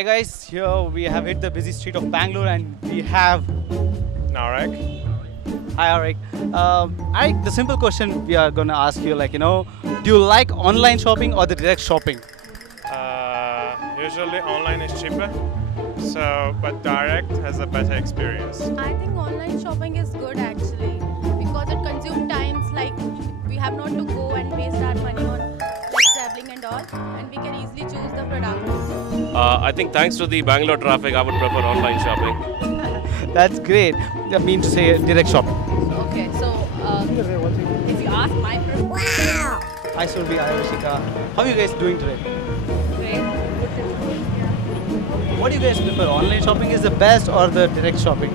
Hi guys, here we have hit the busy street of Bangalore and we have Narek. Hi Arik. Arik, the simple question we are gonna ask you, do you like online shopping or the direct shopping? Usually online is cheaper, so but direct has a better experience. I think online shopping is good actually because it consumes times like we have not to go and waste our money on like traveling and all, and we can easily choose the product. I think thanks to the Bangalore traffic, I would prefer online shopping. That's great. I mean to say direct shopping. Okay, so if you ask my preference, Hi Surbi, hi Rishika. How are you guys doing today? What do you guys prefer? Online shopping is the best or the direct shopping?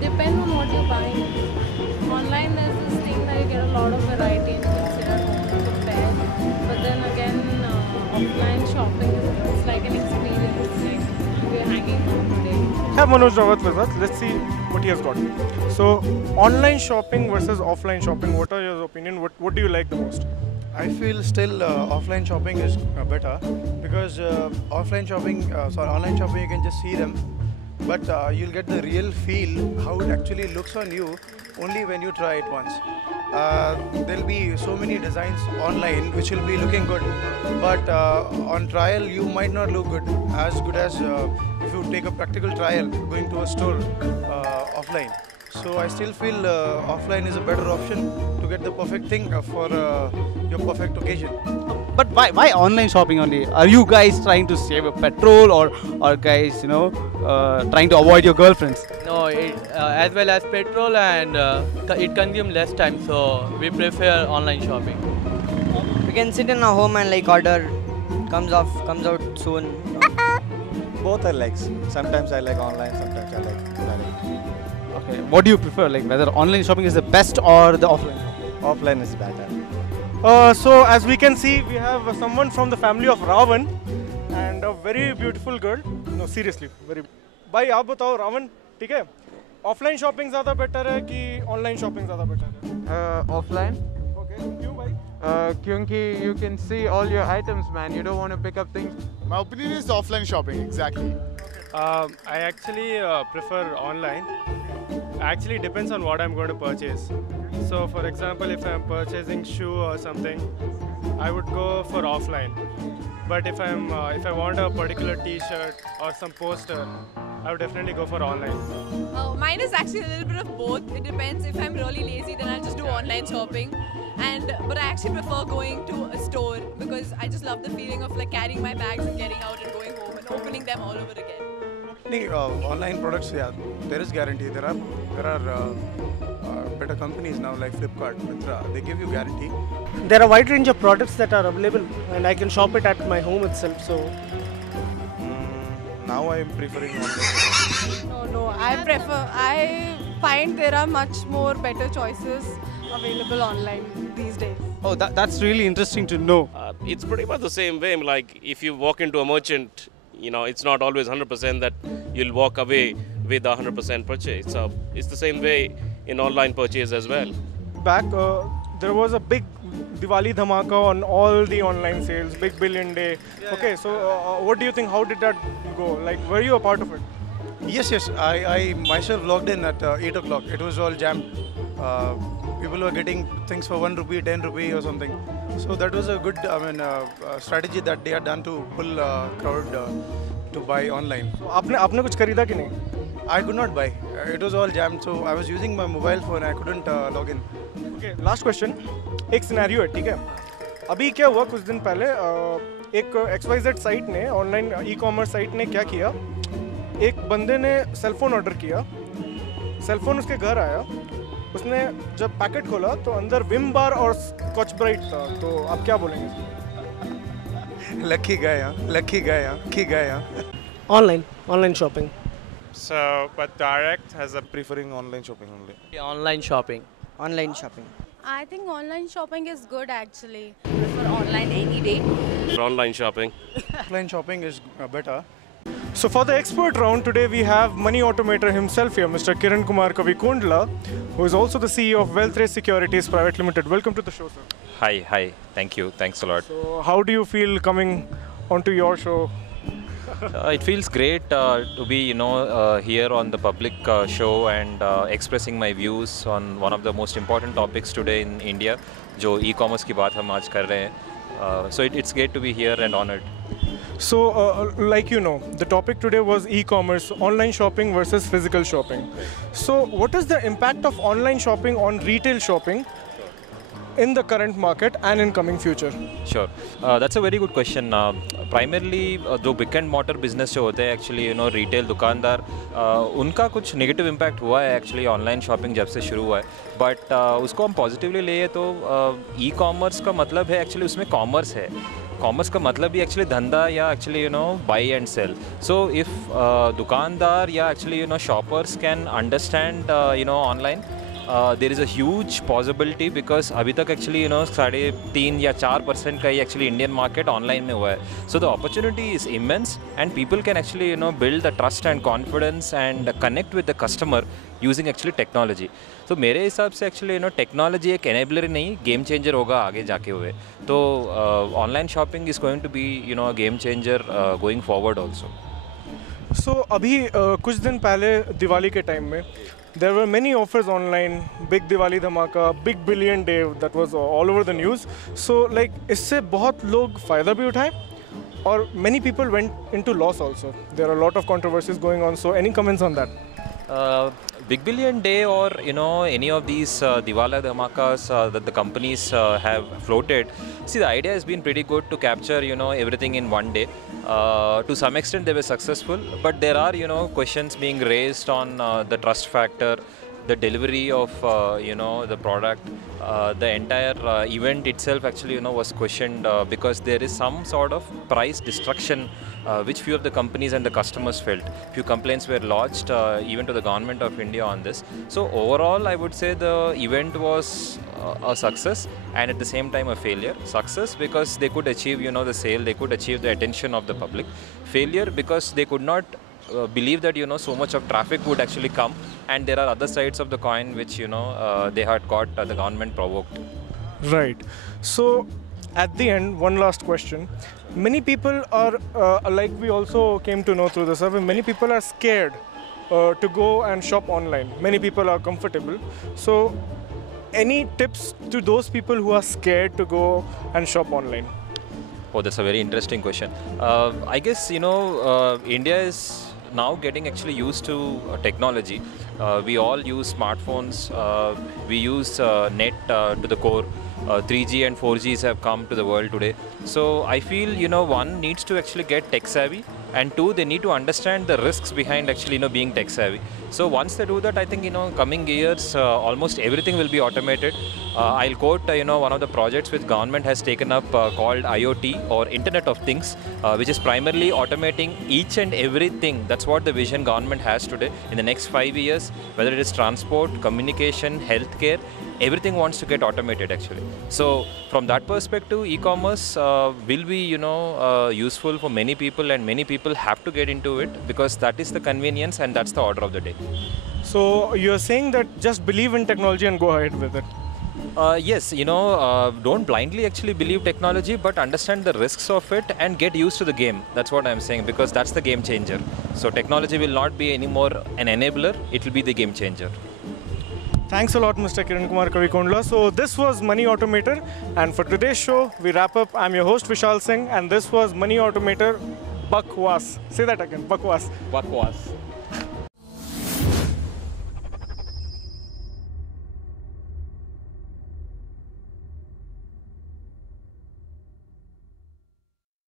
Depends on what you're buying. Online there's this thing that you get a lot of variety and you can sit at home and compare. But then again, offline shopping it's like an experience. Like we're hanging out today. Have Manoj Rawat with us. Let's see what he has got. So, online shopping versus offline shopping. What are your opinion? What do you like the most? I feel still offline shopping is better because online shopping you can just see them, but you'll get the real feel how it actually looks on you only when you try it once. There'll be so many designs online which will be looking good, but on trial you might not look good as if you take a practical trial going to a store offline. So I still feel offline is a better option to get the perfect thing for your perfect occasion. But why online shopping only? Are you guys trying to save a petrol or guys, trying to avoid your girlfriends? No, as well as petrol and it consumes less time, so we prefer online shopping. We can sit in our home and like order, comes out soon. Both I like. Sometimes I like online, sometimes I like direct. Okay, what do you prefer? Like whether online shopping is the best or the offline shopping? Offline is better. So as we can see, we have someone from the family of Ravan and a very beautiful girl. No, seriously, very. भाई आप बताओ रावण ठीक है offline shopping ज़्यादा better है कि online shopping ज़्यादा better है Offline, ओके क्यों भाई क्योंकि you can see all your items, man. You don't want to pick up things. My opinion is offline shopping, exactly. I actually prefer online. Actually depends on what I'm going to purchase. So for example, if I'm purchasing shoe or something, I would go for offline. But if I want a particular T-shirt or some poster, I would definitely go for online. mine is actually a little bit of both. It depends. If I'm really lazy, then I'll just do online shopping. But I actually prefer going to a store because I just love the feeling of like carrying my bags and getting out and going home and opening them all over again. Online products, yeah, there is guarantee. There are better companies now like Flipkart, Myntra. They give you guarantee. There are a wide range of products that are available and I can shop it at my home itself. So Now I am preferring online. No, I find there are much more better choices available online these days. Oh, that's really interesting to know. It's pretty much the same way. Like if you walk into a merchant, it's not always 100% that you'll walk away with a 100% purchase. So it's the same way in online purchase as well. Back there was a big Diwali dhamaka on all the online sales, big billion day. Okay, so what do you think? How did that go? Like, were you a part of it? Yes. I myself logged in at 8 o'clock. It was all jammed. People were getting things for 1 rupee, 10 rupee or something. So that was a good, strategy that they had done to pull crowd to buy online. So आपने कुछ खरीदा कि नहीं? I could not buy. It was all jammed. So I was using my mobile phone. I couldn't log in. Okay, last question. एक scenario है, ठीक है? अभी क्या हुआ कुछ दिन पहले एक XYZ साइट ने ऑनलाइन ई-कॉमर्स साइट ने क्या किया? एक बंदे ने सेलफोन ऑर्डर किया, सेलफोन उसके घर आया, उसने जब पैकेट खोला तो अंदर विम बार और स्कॉच ब्राइट था, तो आप क्या बोलेंगे? Lucky guy. online shopping. So, but direct has a Preferring online shopping only. Online shopping. Online shopping. I think online shopping is good actually. For online any day. For online shopping. Offline shopping is better. So for the expert round today, we have money automator himself here, Mr. Kiran Kumar Kavikundla, who is also the CEO of Wealth Securities Private Limited. Welcome to the show, sir. Hi. Thank you. Thanks a lot. So how do you feel coming onto your show? It feels great to be, here on the public show and expressing my views on one of the most important topics today in India, जो e-commerce की बात हम आज कर रहे हैं. So it's great to be here and honored. So, like you know, the topic today was e-commerce, online shopping versus physical shopping. So, what is the impact of online shopping on retail shopping in the current market and in coming future? Sure, that's a very good question. Primarily, जो brick and mortar business जो होते हैं actually, retail दुकानदार, उनका कुछ negative impact हुआ है actually online shopping जब से शुरू हुआ है. But उसको हम positively लिए तो e-commerce का मतलब है actually उसमें commerce है. Commerce का मतलब भी actually धंधा या actually buy and sell. So if दुकानदार या actually shoppers can understand online, there is a huge possibility because अभी तक actually 3.5 या 4% का ही actually Indian market online में हुआ है. So the opportunity is immense and people can actually build the trust and confidence and connect with the customer using actually technology. So मेरे हिसाब से actually technology एक enabler नहीं game changer होगा आगे जाके हुए. तो online shopping is going to be a game changer going forward also. So अभी कुछ दिन पहले दिवाली के टाइम में there were many offers online, big Diwali dhamaka, big billion day that was all over the news. So like इससे बहुत लोग फ़ायदा भी उठाए और many people went into loss also. There are a lot of controversies going on. So any comments on that? Big Billion Day or any of these Diwali dhamakas that the companies have floated. See, the idea has been pretty good to capture everything in one day. To some extent they were successful, but there are questions being raised on the trust factor, the delivery of the product. The entire event itself actually was questioned because there is some sort of price destruction which few of the companies and the customers felt. Few complaints were lodged even to the government of India on this. So overall I would say the event was a success and at the same time a failure. Success because they could achieve the sale, they could achieve the attention of the public. Failure because they could not believe that so much of traffic would actually come, and there are other sides of the coin which they had got the government provoked. Right. So at the end, one last question. Many people are like we also came to know through the survey, many people are scared to go and shop online. Many people are comfortable. So any tips to those people who are scared to go and shop online? Oh, that's a very interesting question. I guess India is now getting actually used to technology. We all use smartphones, we use net to the core. 3G and 4Gs have come to the world today. So I feel one needs to actually get tech savvy, and two, they need to understand the risks behind actually being tech savvy. So once they do that, I think coming years almost everything will be automated. I'll quote one of the projects which government has taken up called IoT or Internet of Things, which is primarily automating each and everything. That's what the vision government has today. In the next 5 years, whether it is transport, communication, healthcare, everything wants to get automated actually. So from that perspective, e-commerce will be useful for many people, and many people have to get into it because that is the convenience and that's the order of the day. So you're saying that just believe in technology and go ahead with it? Yes, don't blindly actually believe technology, but understand the risks of it and get used to the game. That's what I'm saying, because that's the game changer. So technology will not be anymore an enabler, it will be the game changer. Thanks a lot, Mr. Kiran Kumar Kavikondla. So this was Money Automator, and for today's show, we wrap up. I'm your host, Vishal Singh, and this was Money Automator Bakwas. Say that again, Bakwas. Bakwas.